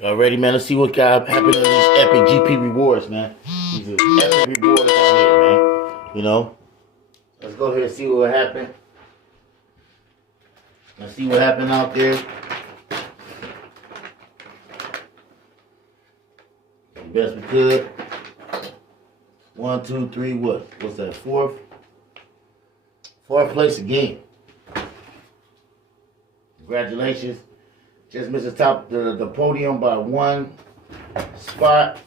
Y'all ready, man? Let's see what got happened in these epic GP rewards, man. These are epic rewards out here, man. You know? Let's go ahead and see what happened. Let's see what happened out there. Best we could. 1, 2, 3, what? What's that? Fourth? Fourth place again. Congratulations. Just missed the podium by one spot.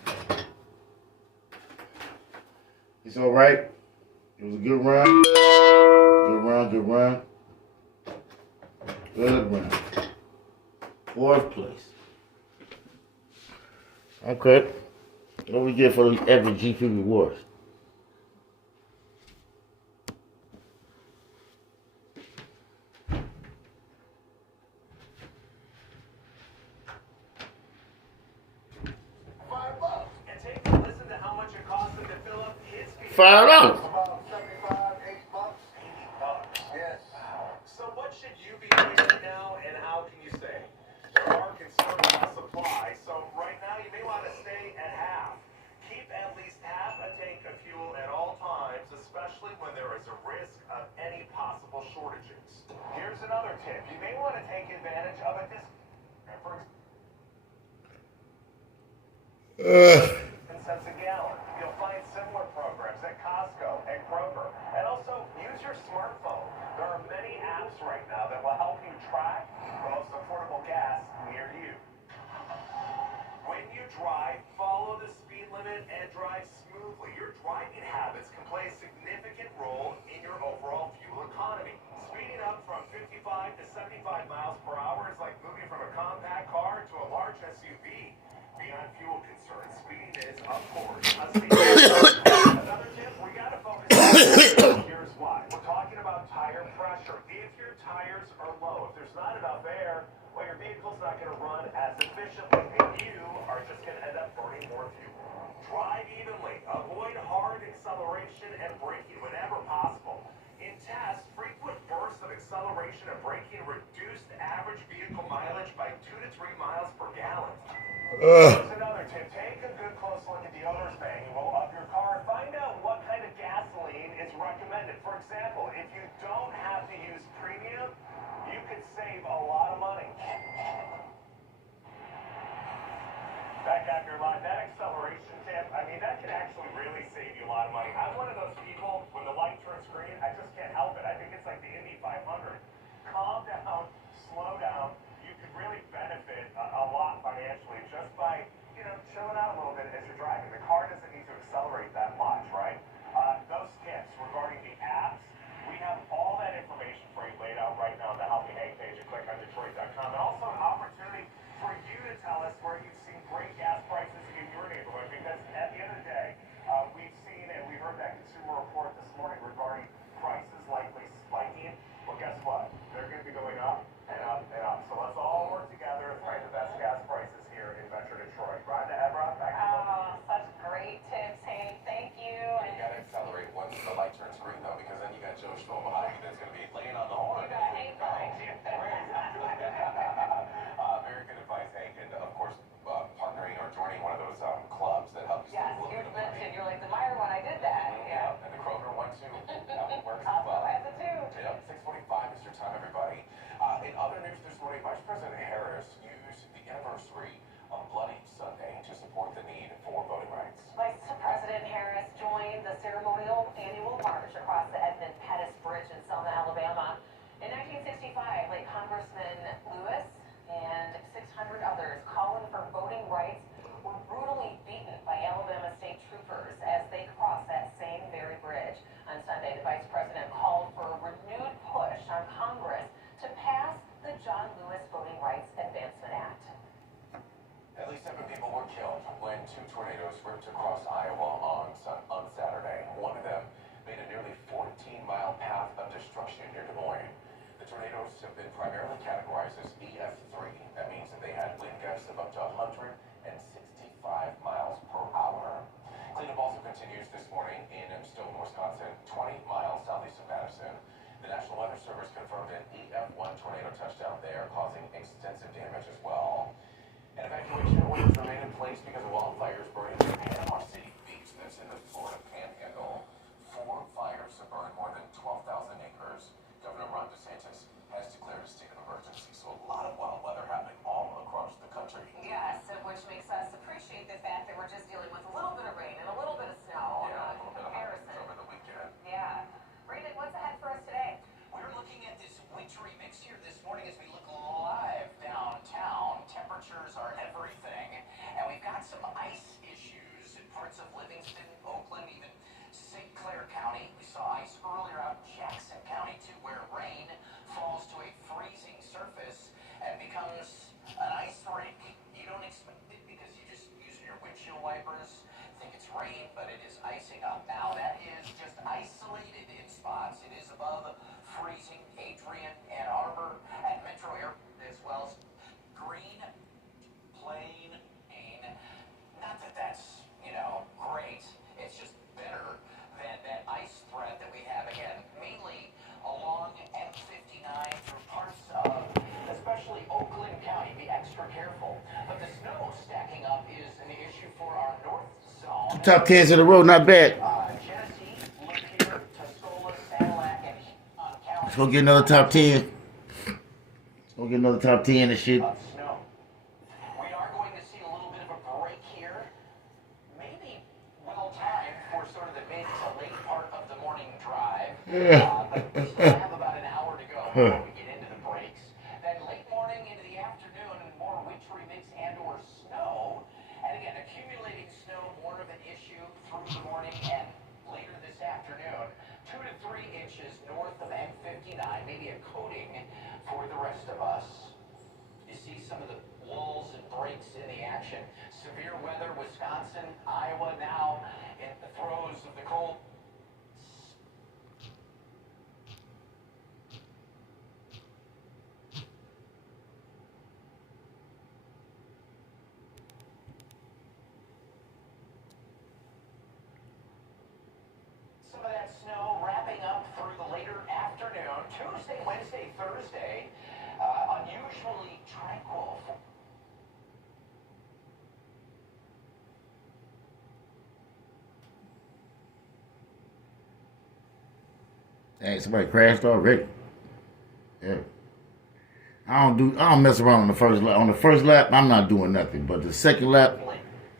It's all right. It was a good run. Good run. Good run. Fourth place. Okay. What do we get for these epic GP rewards? $5. About 75, $8. Yes. So what should you be doing right now, and how can you save? There are concerns about supply, so right now you may want to stay at half. Keep at least half a tank of fuel at all times, especially when there is a risk of any possible shortages. Here's another tip. You may want to take advantage of a discount. For example, cents a gallon. You'll find similar programs at Costco and Kroger. And also, use your smartphone. There are many apps right now that will help you track the most affordable gas near you. When you drive, follow the speed limit and drive smoothly. Your driving habits can play a significant role in your overall fuel economy. Speeding up from 55 to 75 miles per hour is like moving from a compact car to a large SUV. Beyond fuel concerns, speeding is, of course, a safety. Another tip, we got to focus on here's why. We're talking about tire pressure. If your tires are low, if there's not enough air, well, your vehicle's not going to run as efficiently, and you are just going to end up burning more fuel. Drive evenly. Avoid hard acceleration and braking whenever possible. In tests, frequent bursts of acceleration and braking reduced average vehicle mileage by 2 to 3 miles per gallon. Here's another tip. Take a good close look at the owner's manual of your car and find out what kind of gasoline is recommended. For example, if you don't have to use premium, you could save a lot of money. Back after line, that acceleration tip, I mean, that can actually really save you a lot of money. I'm one of those people, when the light turns green, I just can't help it. I think it's like the Indy 500. Calm down, slow down. You could really benefit a lot financially just by, chilling out a little bit as you're driving. The car doesn't need to accelerate that much, right? Those tips regarding the apps, we have all that information for you laid out right now on the Help Me Hank page at clickondetroit.com. And also an opportunity for you to tell us where you've seen great gas prices in your neighborhood, because at the end of the day, we've seen and we heard that consumer report this morning regarding prices likely spiking. Well, guess what? They're going to be going up and up and up. So let's all work together to find the best gas prices here in Metro Detroit. Rhonda Ebrod, back to you. Oh, such great tips, Hank. Thank you. You gotta accelerate once the light turns green, though, because then you got Joe Schmo behind you that's gonna be laying on the horn. You got Hank behind you. Very good advice, Hank, and of course, partnering or joining one of those clubs that help you Yes, save a little you bit of money. mentioned, you're like the Meyer one. I did that. Yeah. And the Kroger one too. That one works as Also well. has it too. Yep, 6:45 is your time, everybody. In other news this morning, Vice President Harris used the anniversary of Bloody Sunday to support the need for voting rights. Vice President Harris joined the ceremonial annual march across the Edmund Pettus Bridge in Selma, Alabama. In 1965, late Congressman Lewis and 600 others calling for voting rights were brutally beaten by Alabama state troopers as they crossed that same very bridge. On Sunday, the Vice President called for a renewed push on Congress to pass the John Lewis Voting Rights Advancement Act. At least 7 people were killed when 2 tornadoes ripped across Iowa on Saturday. One of them made a nearly 14-mile path of destruction near Des Moines. The tornadoes have been primarily categorized as EF3. That means that they had wind gusts of up to 165 miles per hour. Cleanup also continues this morning in Stoughton, Wisconsin, 20 miles southeast of Madison. The National Weather Service confirmed an EF1 tornado touchdown there, causing extensive damage as well. An evacuation Top 10s in a row, not bad. Genesee, Lapeer, Tuscola, Sanilac, and Let's go get another top 10. Let's go get another top 10 and shit. of snow. We are going to see a little bit of a break here. Maybe well timed for sort of the mid to late part of the morning drive. But we still have about an hour to go before we get into the breaks. Then late morning into the afternoon, more wintry mix and or snow. And again, accumulating snow, more of an issue through the morning and later this afternoon. 2 to 3 inches north of M59, maybe a coating for the rest of us. You see some of the lulls and breaks in the action. Severe weather, Wisconsin, Iowa now in the throes of the cold. Some of that snow wrapping up through the later afternoon. Tuesday, Wednesday, Thursday, unusually tranquil. Hey, somebody crashed already. Yeah. I don't mess around on the first lap. On the first lap, I'm not doing nothing. But the second lap,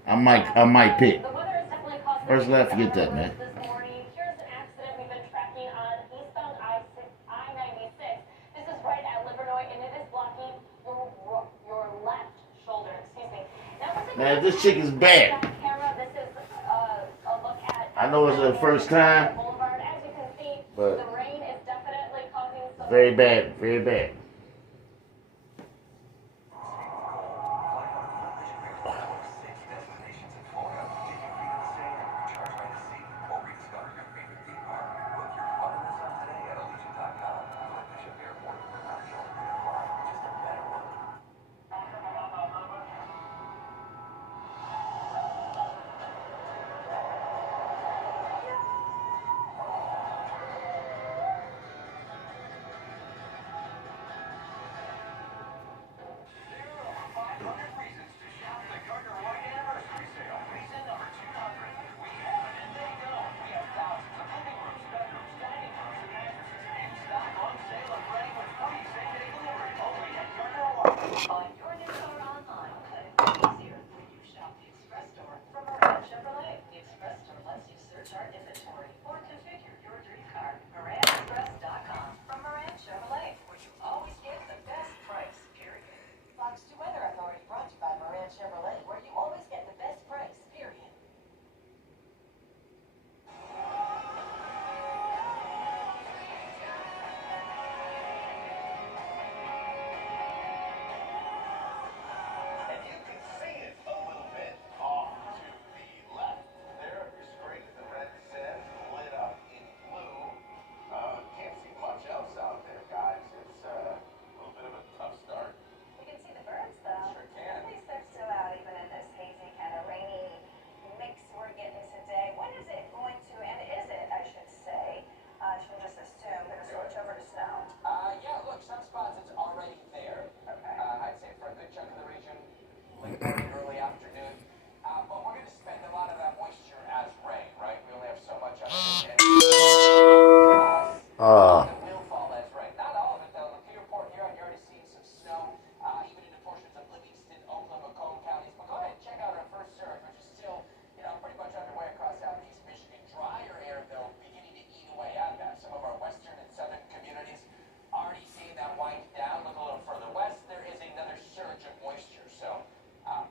I might pick. The weather is definitely causing First lap, forget that, man. this morning. Here's an accident we've been tracking on eastbound I-96. This is right at Livernois, and it is blocking your left shoulder. Excuse me. Now, Man, this chick is bad. camera. This is a look at. I know it's the first time, Boulevard. As you can see, but the rain is definitely causing some. very bad, very bad. Buy your new car online, but it's easier when you shop the Express Store from Moran Chevrolet. The Express Store lets you search our inventory or configure your dream car. MoranExpress.com from Moran Chevrolet, where you always get the best price, period. Fox 2 Weather Authority brought to you by Moran Chevrolet, where you always get the best price, period. And you can see it a little bit off to the left there of your screen. The red says lit up in blue. Can't see much else out there, guys. It's a little bit of a tough start. You can see the birds, though. Sure can. At least they're still out, even in this hazy, kind of rainy mix we're getting today. When is it going to, and is it, I should say, I should just assume, going to switch over to snow? Yeah, look, some spots it's already there. Okay. I'd say for a good chunk of the region, late morning, early afternoon. But we're going to spend a lot of that moisture as rain, right? We only have so much of it. And it will fall as rain. Not all of it, though. The Peterport here, you're already seeing some snow, even into portions of Livingston, Oakland, Macomb counties. But go ahead and check out our first surge, which is still, pretty much underway across southeast Michigan. Drier air, though, beginning to eat away at that. Some of our western and southern communities already seeing that wind down. Look a little further west, there is another surge of moisture. So,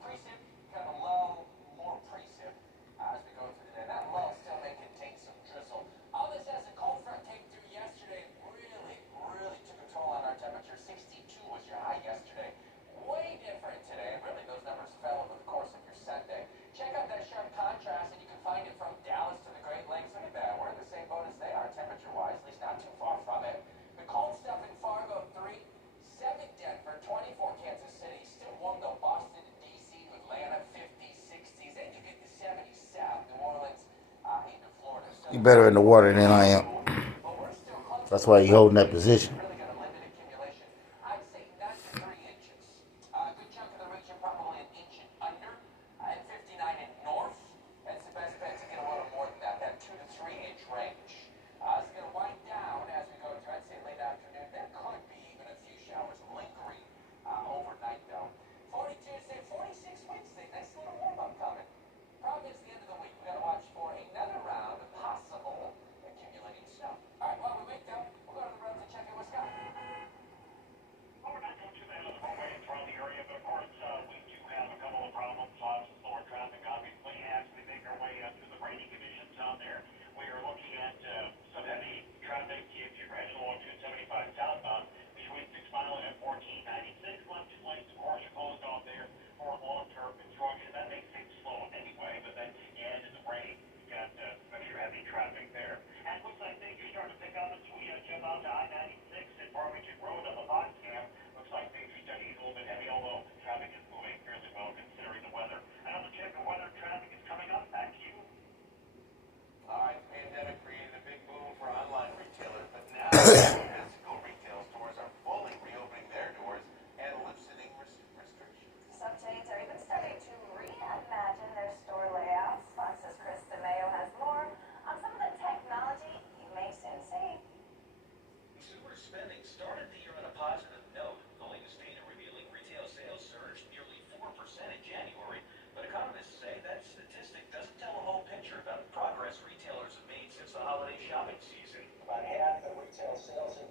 precip, kind of low, more precip as we go through the day. That low still may contain some drizzle. All this as a cold front came through yesterday, really took a toll on our temperature. 62 was your high yesterday. Way different today. And really, those numbers fell over the course of your Sunday. Check out that sharp contrast, and you can find it from Dallas to the Great Lakes. Look at that. We're in the same boat as they are, temperature-wise, at least not too far from it. The cold stuff in Fargo, 3, 7 Denver, 24 Kansas City. Still warm, though. Boston and D.C. to Atlanta, 50s, 60s. Then you get the 70s south, New Orleans, into Florida. So, You better in the water than I am. but we're still close. That's why you holding that position. Really got a limited accumulation. I'd say 9 to 3 inches. A good chunk of the region, probably an inch and under. And 59 in north. That's the best bet Physical retail stores are fully reopening their doors and loosening restrictions. Some chains are even starting to reimagine their store layouts. Fox's Chris DeMeo has more on some of the technology you may soon see. Consumer spending started the year on a positive note. The latest data revealing retail sales surged nearly 4% in January, but economists say that statistic doesn't tell a whole picture about the progress retailers have made since the holiday shopping season. About half of retail sales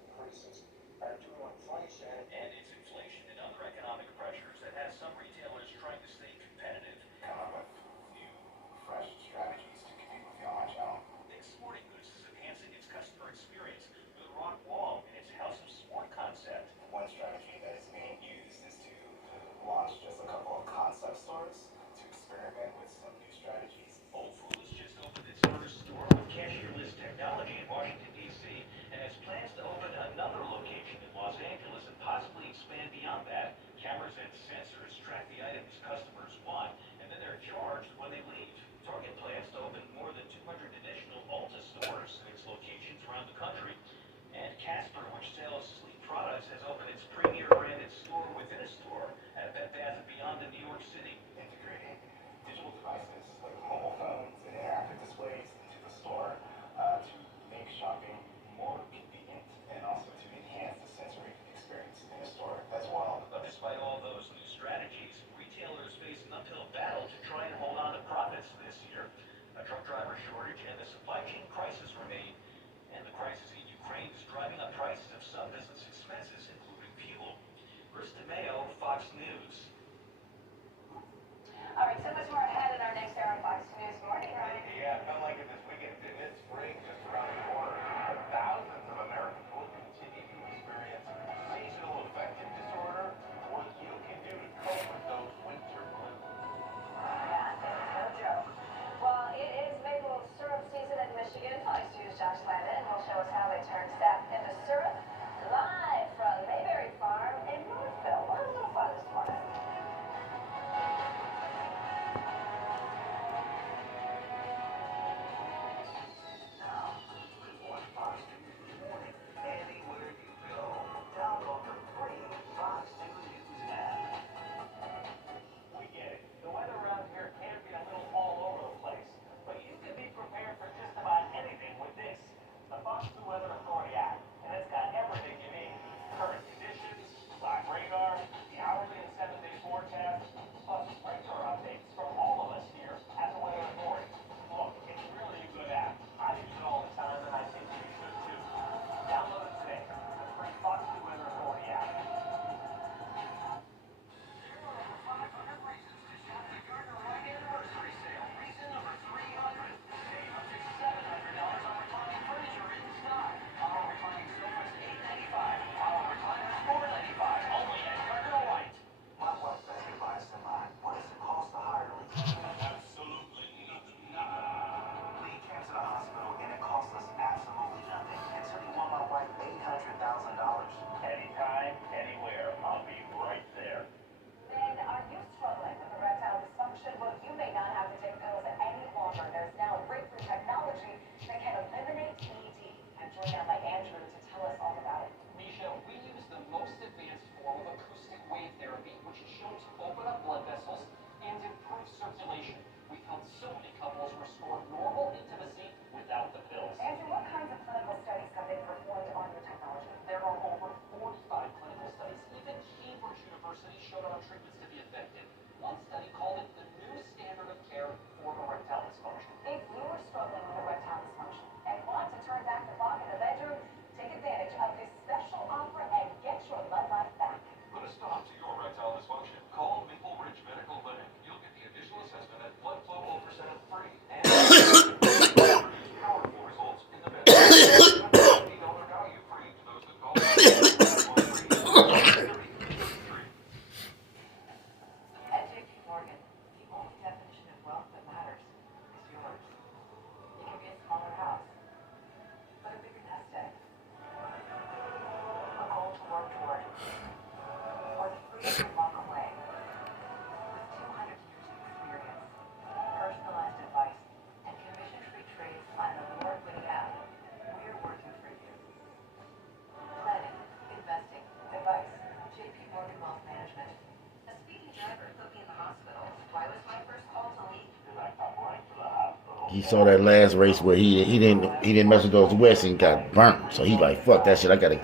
He saw that last race where he didn't mess with those wets and got burnt. So he's like, fuck that shit. I gotta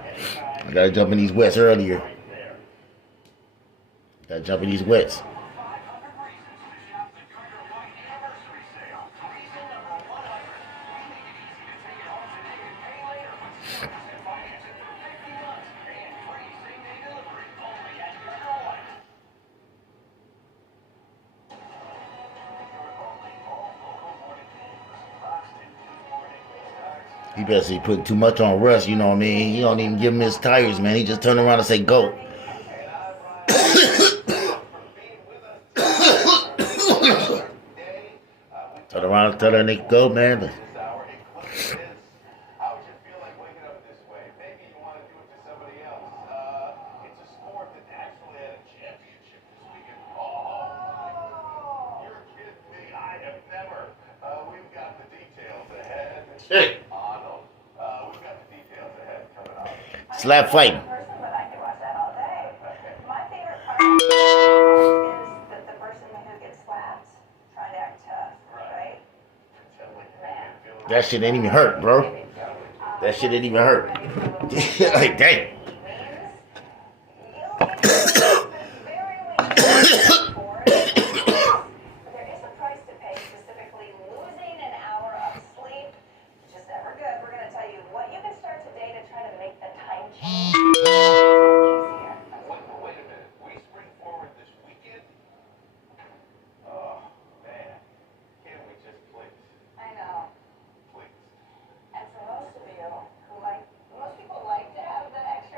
jump in these wets earlier. Gotta jump in these wets. He basically putting too much on Russ, you know what I mean? He don't even give him his tires, man. He just turn around and say, go. Turn around and tell that nigga, go, man. How would you feel like waking up this way? Maybe you want to do it to somebody else. It's a sport that actually had a championship this weekend. Oh, you're kidding me. I have never. We've got the details ahead. Shit. Arnold. We've got the details ahead coming up. Slap fighting. But I could watch that all day. My favorite part is that the person who gets slapped trying to act tough, right? That shit ain't even hurt, bro. That shit didn't even hurt. Like, dang. There is a price to pay, specifically losing an hour of sleep, which is never good. We're going to tell you what you can start today to try to make the time change easier. Wait a minute. We spring forward this weekend? Oh, man. Can't we just please? I know. Please. And for most of you most people like to have the extra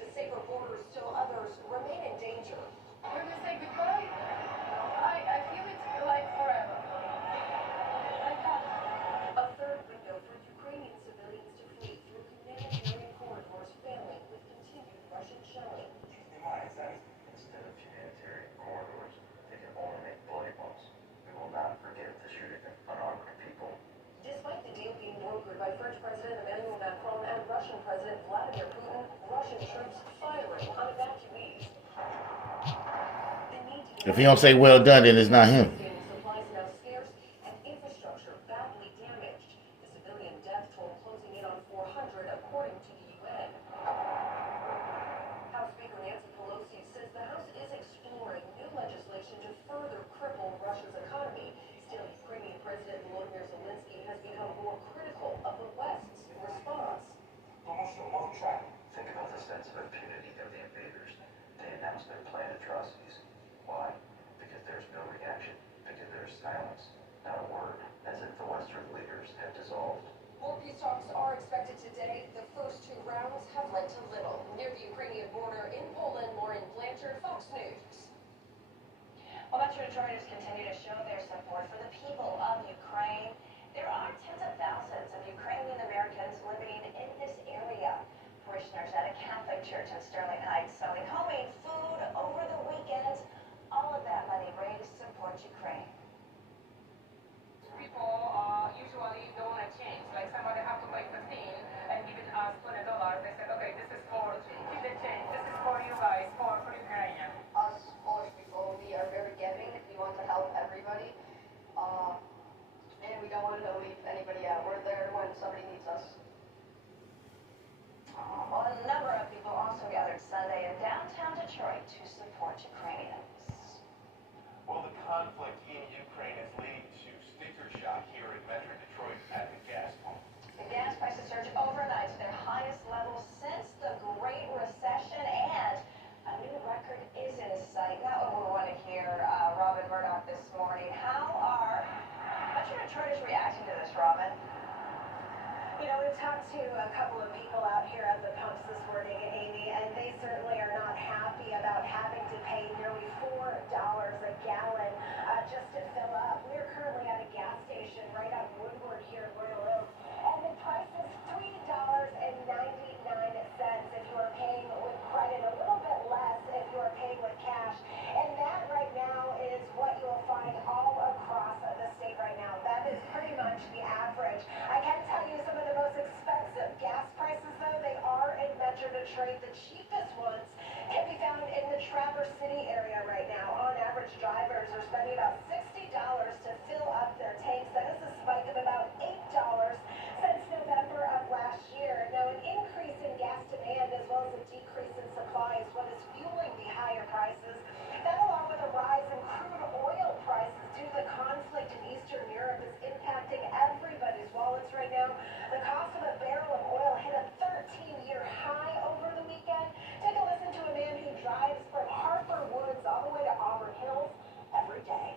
to safer borders till others remain in danger. When we say goodbye, I feel it like forever. I can't. A third window for Ukrainian civilians to flee through humanitarian corridors failing with continued Russian shelling. Instead of humanitarian corridors, they can only make bloody ones. We will not forgive the shooting of unarmed people. Despite the deal being brokered by French President Emmanuel Macron and Russian President Vladimir Putin, Russian troops firing on evacuees. The need to If he don't say well done, then it's not him. supplies now scarce and infrastructure badly damaged. The civilian death toll closing in on 400 according to the UN. House Speaker Nancy Pelosi says the House is exploring new legislation to further cripple Russia's economy. Still, Ukrainian President Volodymyr Zelensky has become more critical of the West's response. Think about the sense of impunity of the invaders. They announced their planned atrocities. Why? Because there's no reaction. Because there's silence. Not a word. As if the Western leaders have dissolved. More peace talks are expected today. The first two rounds have led to little. Near the Ukrainian border in Poland, Lauren Blanchard, Fox News. Well, Metro Detroiters continue to show their support for the people of Ukraine. There are tens of thousands of Ukrainian Americans living in this area. Parishioners at a Catholic church in Sterling Heights selling homemade food over the weekend. All of that money raised supports Ukraine. People usually don't want to change. Like somebody have to buy 15 and give it us $20. They said, okay, this is for keep the change. This is for you guys, for Ukraine. Us Polish people, we are very giving. We want to help everybody. And we don't want to leave anybody out. We're there when somebody needs us. Well, a number of people also gathered Sunday in downtown Detroit to support Ukrainians. Well, the conflict in Ukraine is leading to sticker shock here in Metro Detroit at the gas pump. The gas prices surged overnight to their highest level since the Great Recession, and a new record is in sight. Now we want to hear Robin Murdoch this morning. How are Metro Detroiters reacting to this, Robin? You know, we've talked to a couple of people out here at the pumps this morning, Amy, and they certainly are not happy about having to pay nearly $4 a gallon just to fill up. We're currently at a gas station right on Woodward here in Royal Oak, and the price is $3.99 if you are paying with credit, a little bit less if you are paying with cash. And that right now is what you will find all across the state right now. That is pretty much the average. I can tell you some of the most expensive gas prices, though, they are in Metro Detroit. The cheapest ones can be found in the Traverse City area right now. On average, drivers are spending about $60 to fill up their tanks. That is a spike of about $8 since November of last year. Now, an increase in gas demand as well as a decrease in supply is what is fueling the higher prices. That, along with a rise in crude oil prices due to the conflict in Eastern Europe, is impacting everybody's wallets right now. The cost of a barrel of oil hit a 13-year high over the weekend. Take a listen to a man who drives from Harper Woods all the way to Auburn Hills every day.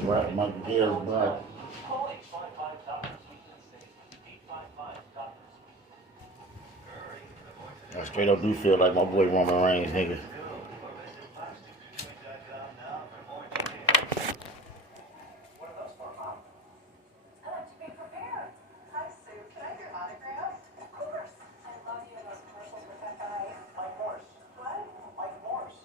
Gale's right. Michael Gale's body. Call 855 Doctors. We can say 855 Doctors. I straight up do feel like my boy Roman Reigns, nigga. What are those for, Mom? I like to be prepared. Hi, Sue. Can I have your autograph? Of course. I love you in those commercials with that guy. Mike Morse. What? Mike Morse.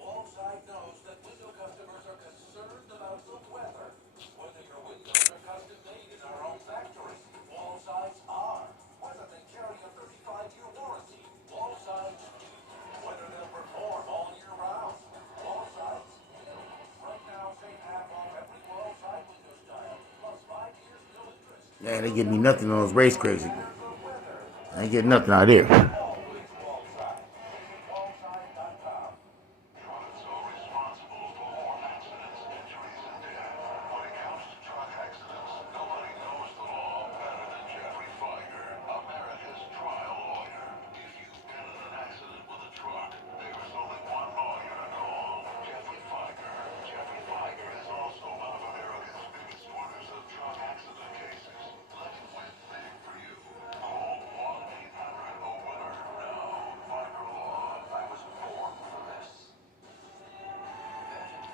Wallside knows that window customers are concerned about the weather. Whether your windows are custom made in our own factory, Wallsides are. Whether they carry a 35-year warranty, Wallsides do. Whether they'll perform all year round, Wallsides will. Right now, save half off every Wallside window style, plus 5 years no interest. Man, they give me nothing on those race crazy. I ain't getting nothing out of there. Always Wallside. Wallside.com. Truck is so responsible for more accidents, injuries, and death. When it comes to truck accidents, nobody knows the law better than Jeffrey Feiger, America's trial lawyer. If you've been in an accident with a truck, there is only one lawyer to call, Jeffrey Feiger. Jeffrey Feiger is also one of America's biggest winners of truck accident cases. Let him win big for you. Call 1-800-WINNER now. Feiger Law. I was born for this. Imagine this,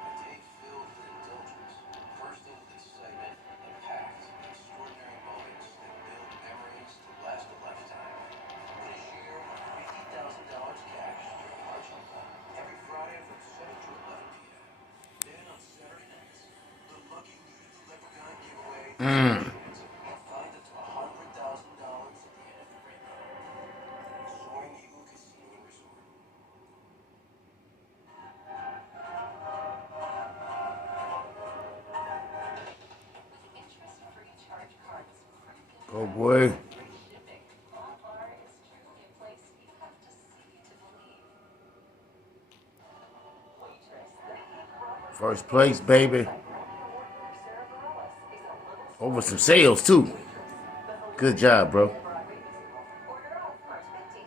a day filled with indulgence, bursting with excitement and packed with extraordinary moments that build memories that last a lifetime. Win a share of $50,000 cash during Marching Fund every Friday from 7 to 11 p.m. Then on Saturday nights, the Lucky Loser the Leprechaun giveaway and find up to $100,000 at the end of the rainbow. Soaring Eagle Casino and Resort. Interest-free charge cards. Oh boy. Free shipping. Bar is truly a place you have to see to believe. Waitress, the Robert First place, baby. Sarah Bareilles is a little Over some sales too. Good job, bro. Broadway musical. Order off March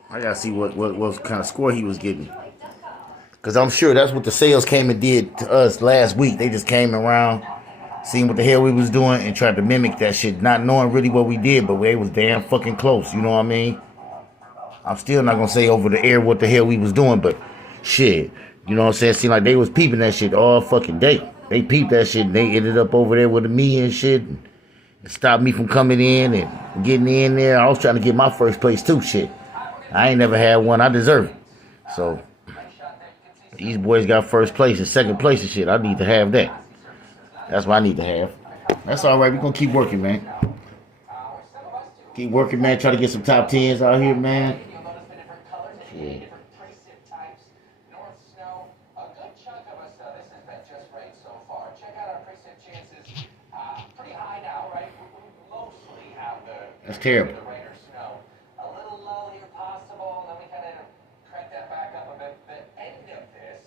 15th. I gotta see what kind of score he was getting. Cause I'm sure that's what the sales came and did to us last week. They just came around, seen what the hell we was doing, and tried to mimic that shit, not knowing really what we did, but we was damn fucking close. You know what I mean? I'm still not gonna say over the air what the hell we was doing, but shit, you know what I'm saying? Seemed like they was peeping that shit all fucking day. They peeped that shit, and they ended up over there with me and shit, and stopped me from coming in and getting in there. I was trying to get my first place too. Shit, I ain't never had one. I deserve it. So these boys got first place and second place and shit. I need to have that. That's what I need to have. That's all right. We're gonna keep working, man. Keep working, man. Try to get some top tens out here, man. You'll notice the different colors and Yeah. different precip types. North snow. A good chunk of us, this has been just rain so far. Check out our precip chances. Pretty high now, right? We mostly have That's terrible. the rain or snow. A little lull here possible, then we kind of crank that back up a bit. The end of this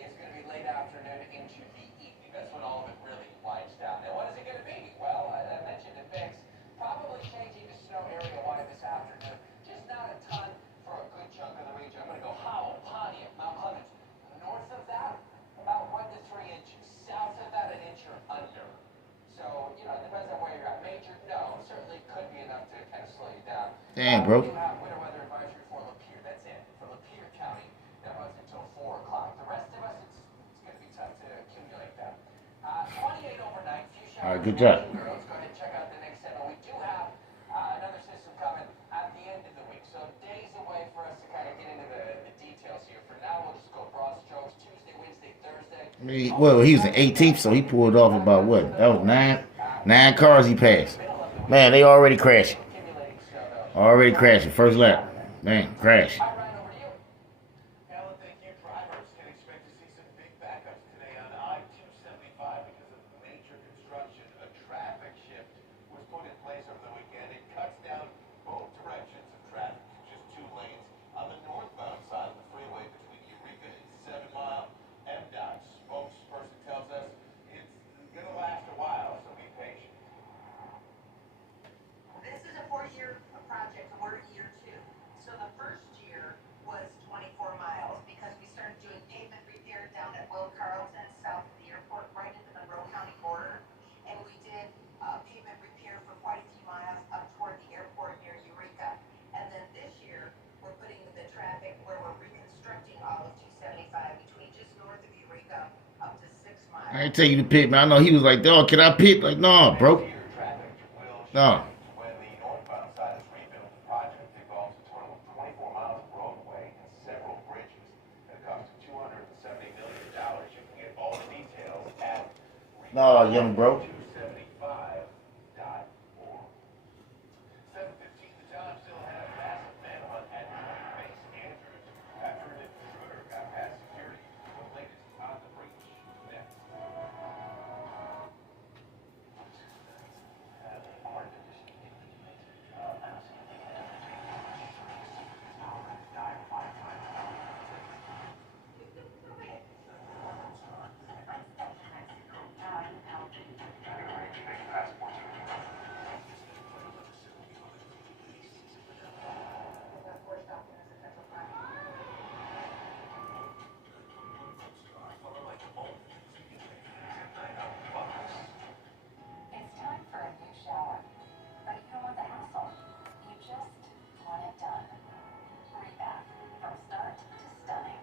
is going to be late afternoon into the evening. That's when all of it really winds down. Now, what is it going to be? Well, I mentioned it, Bix. Probably changing the snow area-wide this afternoon. Just not a ton for a good chunk of the region. I'm going to go Howell, Pontiac, Mount Clemens. North of that, about 1 to 3 inches. South of that, an inch or under. So, you know, it depends on where you're at. Major, no. Certainly could be enough to kind of slow you down. Damn, bro. We do have winter weather advisory for Lapeer. That's it. For Lapeer County. That runs until 4 o'clock. The rest of us, it's going to be tough to accumulate that. 28 overnight. Few showers. All right, good job. Let's go ahead and check out the next 7. We do have another system coming at the end of the week. So days away for us to kind of get into the details here. For now, we'll just go broad strokes. Tuesday, Wednesday, Thursday. I mean, well, he was in 18th, so he pulled off about what? That was nine cars he passed. Man, they already crashing. Accumulating snow, though. Already crashing. First lap. Man, crash. All right, over to you. Alan, thank you. Drivers can expect to see some big backups today on I-275 because of major construction. A traffic shift was put in place over the weekend. It cuts down both directions of traffic to just 2 lanes on the northbound side of the freeway between Eureka and 7 Mile. MDOT spokesperson tells us it's going to last a while, so be patient. This is a 4-year project. We're year 2. So the first year, I ain't tell you to pit, man. I know he was like, dog, can I pit? Like, no, bro. No. When the northbound side is rebuilt, the project involves a total of 24 miles of roadway and several bridges. It costs $270 million. You can get all the details at No, young bro. 275.org. 7:15, the town still had a massive manhunt at Joint Base Andrews after an intruder got past security. The latest on the breach next. It's time for a new shower, but you don't want the hassle. You just want it done. Rebath, from start to stunning.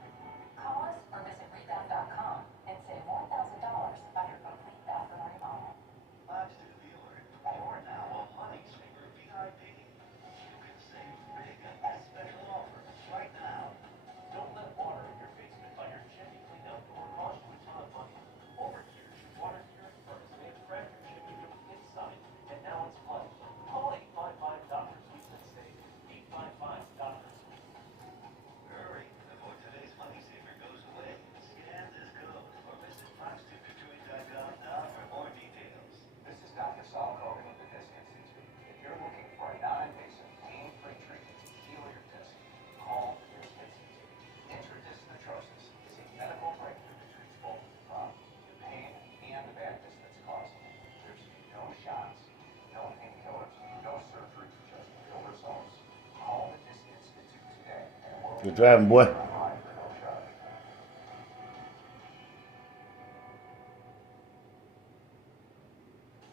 Call us or visit rebath.com and save $1,000 on your complete bathroom remodel. Lobster Dealer, you're now a Money Saver VIP. You can save big on this special offer right now. Don't let water in your basement on your chimney cleanup or cost you a ton of money. Over here, water hearing first. They have cracked your chimney from the inside, and now it's flooded. Call 855 Dr. Sweet and save 855 Dr. Sweet. Hurry before today's Money Saver goes away. Scan this code or visit foxtippertoy.com now for more details. This is Dr. Saul Kogan of the Disc Institute. If you're looking for a non-invasive, pain-free treatment to heal your disc, call the Disc Institute. Intradisc nephrosis is a medical breakthrough that treats both the problem, the pain, and the bad disc that's causing it. There's no shots, no painkillers, no surgery, just real results. Call the Disc Institute today and we'll Good driving, boy. provide for no charge.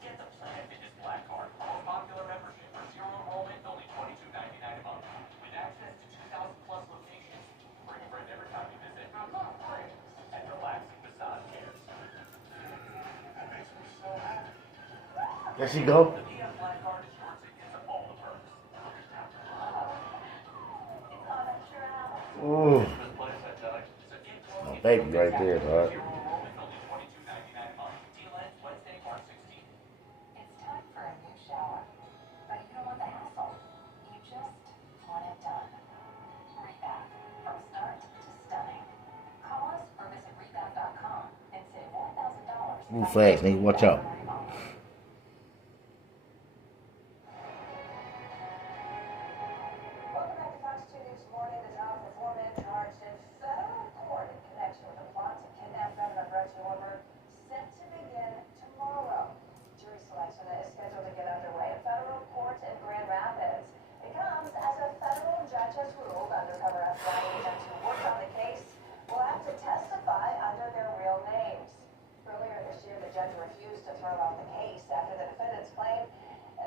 Get the Planet Fitness Black Card, most popular membership for zero enrollment, only $22.99 a month. With access to 2,000 plus locations, bring a friend every time you visit. I love friends. And relaxing massage chairs. That makes me so happy. There she go. The PF Black Card is yours to use all the perks. Ooh. This place I tell you, so get My baby right there, dog. zero enrollment, only $22.99 a month. Deal ends Wednesday, March 16th. It's time for a new shower, but you don't want the hassle. You just want it done. Rebath, from start to stunning. Call us or visit rebath.com and save $1,000. Move fast, nigga. Watch out. Welcome back to Fox 2 News Morning. The top of 4 men charged in federal court in connection with a plot to kidnap Governor Brett Yormer set to begin tomorrow. Jury selection is scheduled to get underway in federal court in Grand Rapids. It comes as a federal judge has ruled undercover FBI agents who worked on the case will have to testify under their real names. Earlier this year, the judge refused to throw out the case after the defendants claimed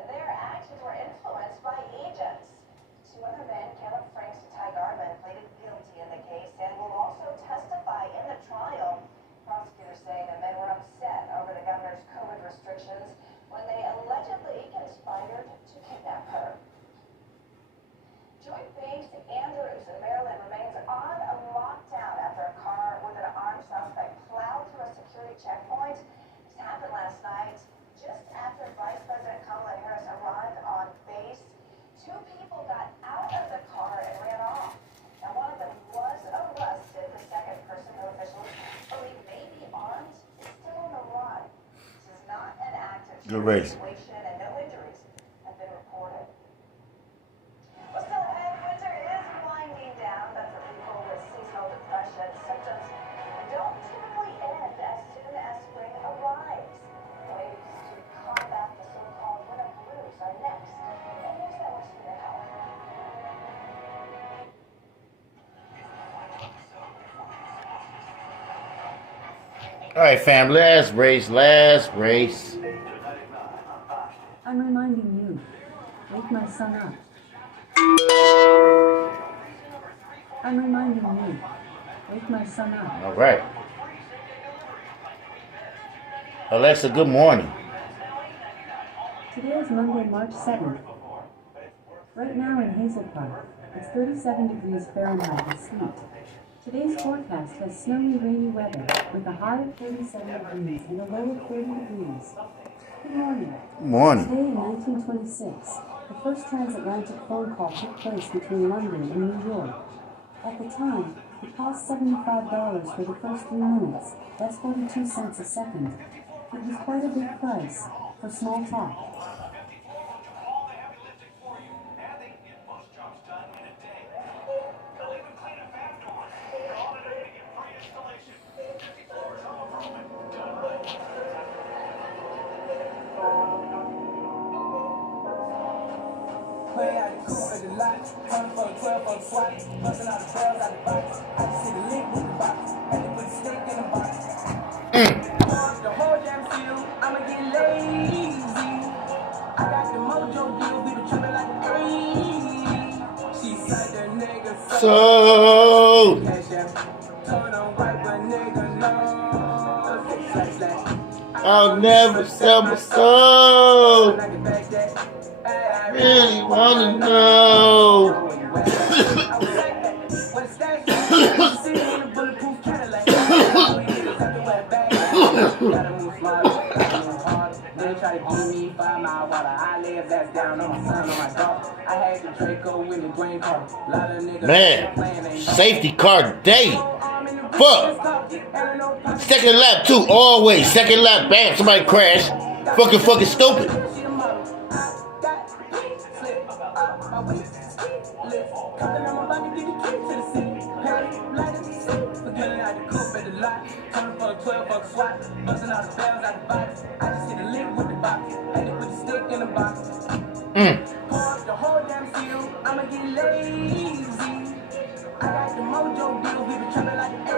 their actions were influenced by agents. Two other men, Caleb Franks and Ty Garman, pleaded guilty in the case and will also testify in the trial. Prosecutors say the men were upset over the governor's COVID restrictions when they allegedly conspired to kidnap her. Joint Base Andrews in Maryland remains on a lockdown after a car with an armed suspect plowed through a security checkpoint. This happened last night, just after Vice President Kamala Harris arrived on base. Two people got out of the car and ran off. Now, one of them was arrested. The second person, who officials believe may be armed, is still on the run. This is not an active Good race. situation, and no injuries have been reported. Well, still ahead, winter is winding down, but for people with seasonal depression, symptoms don't typically end as soon as spring arrives. Ways to combat the so-called winter blues are next. And here's that much for your help. All right, fam. Last race. Last race. I'm reminding you. Wake my son up. I'm reminding you. Wake my son up. All right. Alexa, good morning. Today is Monday, March 7th. Right now in Hazel Park, it's 37 degrees Fahrenheit with sleet. Today's forecast has snowy, rainy weather with a high of 37 degrees and a low of 30 degrees. Good morning. Morning. Today in 1926, the first transatlantic phone call took place between London and New York. At the time, it cost $75 for the first 3 minutes. That's 42 cents a second. It was quite a big price for small talk. Play out the coupe at the lot, coming for a 12 for the swat, busting out the bells out the box. I just see the link with the box, and they put the stick in the box. The whole damn field, I'ma get lazy. I got the mojo deal, we been tripping like crazy. She said the nigga So cash out, turn on white, but nigga no. Slash, slash. I'll never sell my soul. I can back that. Really wanna know. Man, safety car day. Fuck. Second lap too, always. Second lap, bam, somebody crashed. Fucking stupid. The whole damn field, I'ma get lazy. I got the mojo deal, we been trapping like A.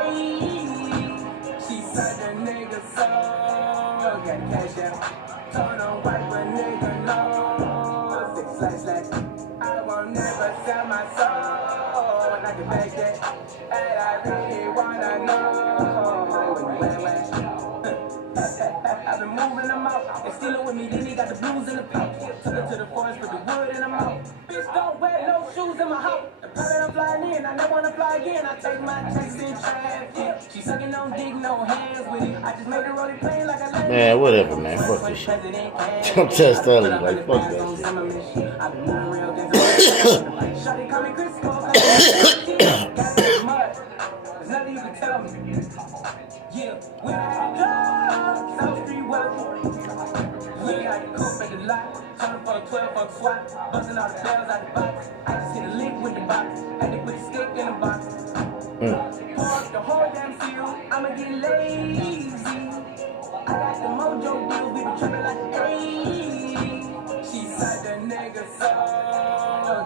She said the nigga so got cash out. Turn on white, but nigga no. Slash. I won't never sell my soul. And I can back that. And I really wanna know. I've been moving them out. They stealing with me, then he got the blues in the pouch. Took it to the forest, put the wood in the mouth. Bitch, don't wear no shoes in my house. The pilot I'm flying in, I never wanna fly again. I take my checks in traffic. She sucking on dick, no hands with it. I just made her rolling plane like I let Man, whatever, man. Fuck this shit. I'm just telling you, like, fuck that shit. Shawty call me Crisco, there's nothing you can tell me. Yeah, when I had the drugs, South Street work. We got the coupe at the lot, turning for a 12 for a swat, busting all the bells out the box. I just hit a link with the box, and they put the stick in the box. Park the whole damn field, I'ma get lazy. I got the mojo deal, we been tripping like A. She said the nigga so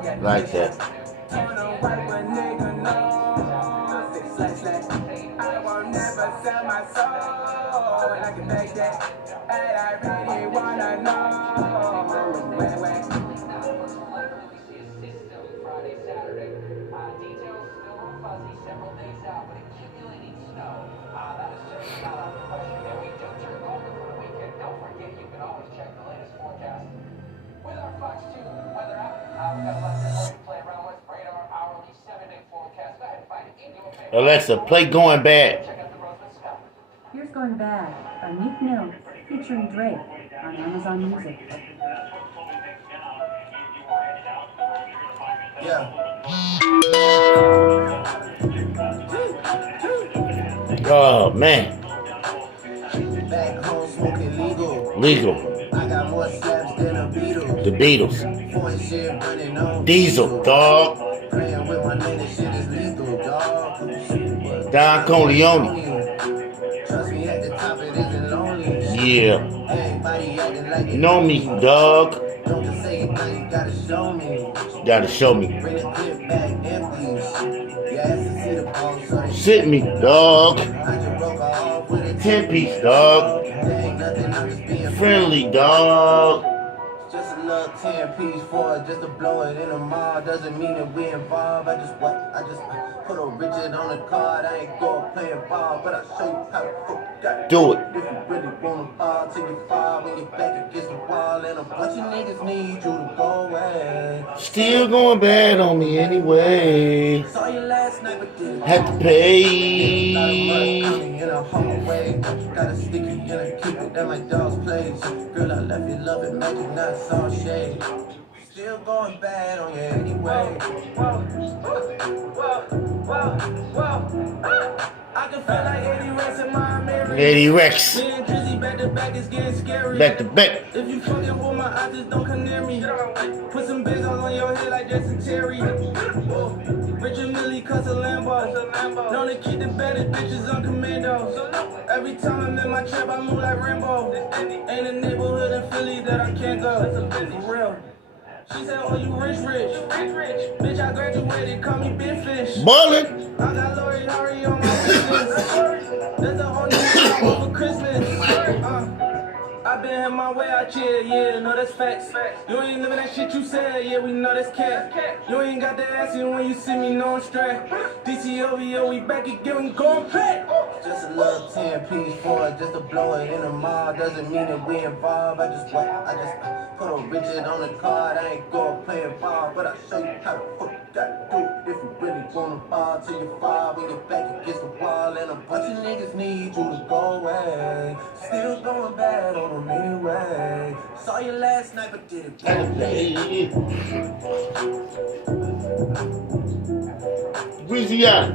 got Like that. turn on white, but nigga no. Slash. I won't never sell my soul, and I can make that. And I really wanna know. Where? Friday, Saturday. Details still fuzzy, several days out, but accumulating snow. That is certainly not out of the question. And we do turn over for the weekend. Don't forget, you can always check the latest forecast with our Fox 2 weather app. We've got a lot more to play around with. Radar, hourly, 7-day forecast. Go ahead and find it in your paper. Alexa, play Going Bad. Check out the Roseman Scout. Here's Going Bad by Meek Mill featuring Drake on Amazon Music. Yeah. Oh, man. Back home smoking Legal. I got more slaps than a Beatles. The Beatles. Point shit running on. Diesel, dog. Praying with my name, this shit is lethal, dog. Don Corleone. Trust me, at the top it isn't lonely. Yeah. Everybody acting like You know me, dog. Don't just say it now, you gotta show me. Gotta show me. Bring the clip back empty. You asked to see the ball, so they Sit me, dog. I just broke off with a 10-piece, dog. There ain't nothing, I'm just being Friendly, dog. Just a little 10 piece for it just to blow it in the mall. Doesn't mean that we involved. I just put a Richard on the card. I ain't going playing ball, but I'll show you how to fuck that. Do it. If you really wanna ball till you fall when you're back against the wall, and a bunch of niggas need you to go away. Still going bad on me anyway. Saw you last night, but didn't Had to pay. in a hallway. Got a sticky in a cupid that my dog's plays. Girl, I left you loving magic, not saw shade. Still going bad on you anyway. I can feel like Eddie Rex in my mirror. Eddie Rex. Me and Drizzy back to back is getting scary. Back to back. If you fucking with my eyes, just don't come near me. Put some bezels on your head like Jason Terry. Richard Millie cuss a Lambo. Known to keep the baddest bitches on commando. Every time I'm in my trap, I move like Rambo. Ain't a neighborhood in Philly that I can't go. For real. She said, oh, you rich. Bitch, I graduated, call me Big Fish. Ballin'. I got Lori Harry on my business. That's a whole new album for Christmas. I been had my way out here, yeah, no, that's facts. You ain't living that shit you said, yeah, we know that's cat. You ain't got the ass in when you see me, no, I'm straight. DCOVO, we back again, we going back. Just a little 10 piece for it, just to blow it in the mall. Doesn't mean that we involved. I just put a Richard on the card. I ain't going playing ball, but I'll show you how to fuck that do. If you really wanna ball till you fall when you're back against the wall, and a bunch of niggas need you to go away. Still going bad on them anyway. Saw you last night, but didn't play. Breezy out.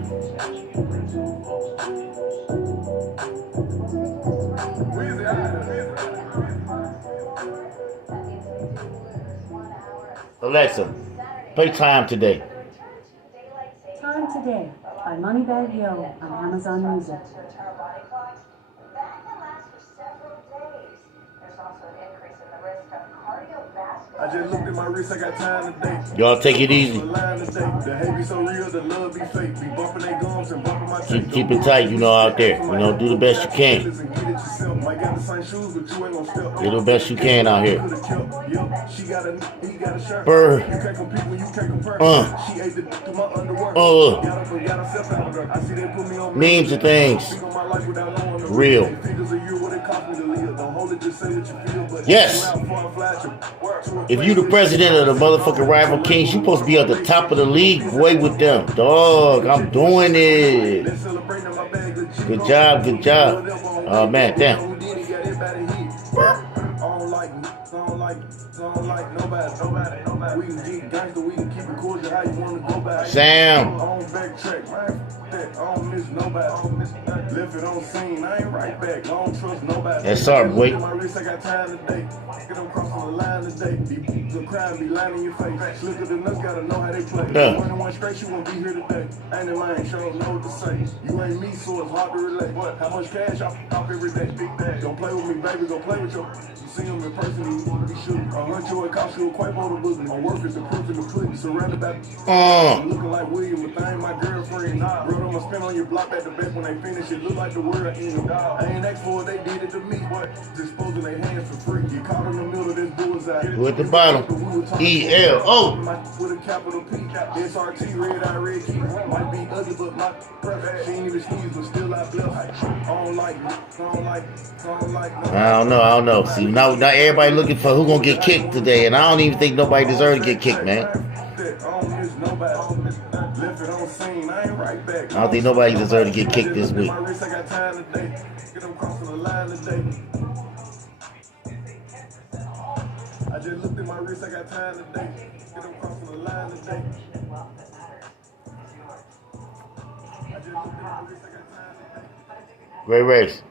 Alexa, play Time Today. Time Today by Moneybag Yo on Amazon Music. I just looked at my wrist, I got time today. Y'all take it easy. The hate be so real, the love be fake. Be bumping their gums and bumping my tape. Keep it tight, you know, out there. You know, do the best you can. Do the best you can out here. Bird. Memes and things. Real. Yes. If you the president of the motherfucking rival kings, you supposed to be at the top of the league, boy, with them. Dog, I'm doing it. Good job, good job. Oh, man, damn. Sam. That's our boy. You ain't me, so it's hard to relate. How much cash I pop every day? Big bag. Don't play with me, baby. Go play with you. You see him in person, you should. A huncho, it cost you a quapo to book. My work is the proof in the pudding. Surrounded by looking like William, but I ain't my girlfriend. Bro, I'ma spin on your block back to back when they finish. It look like the world end. I ain't asked for it, they did it to me. What? Disposing their hands for free. Get caught in the middle of this bullseye. Who at the bottom? ELO. With a capital P. SRT, red eye, red key. Might be ugly, but my she ain't even sneeze, but still I bluff. I don't like. I don't know. See, now everybody looking for who gonna get kicked today, and I don't even think nobody deserves to get kicked, man. I don't think nobody deserves to get kicked this week. I just looked at my wrist, I got time today. Get them crossing the line today. Great race.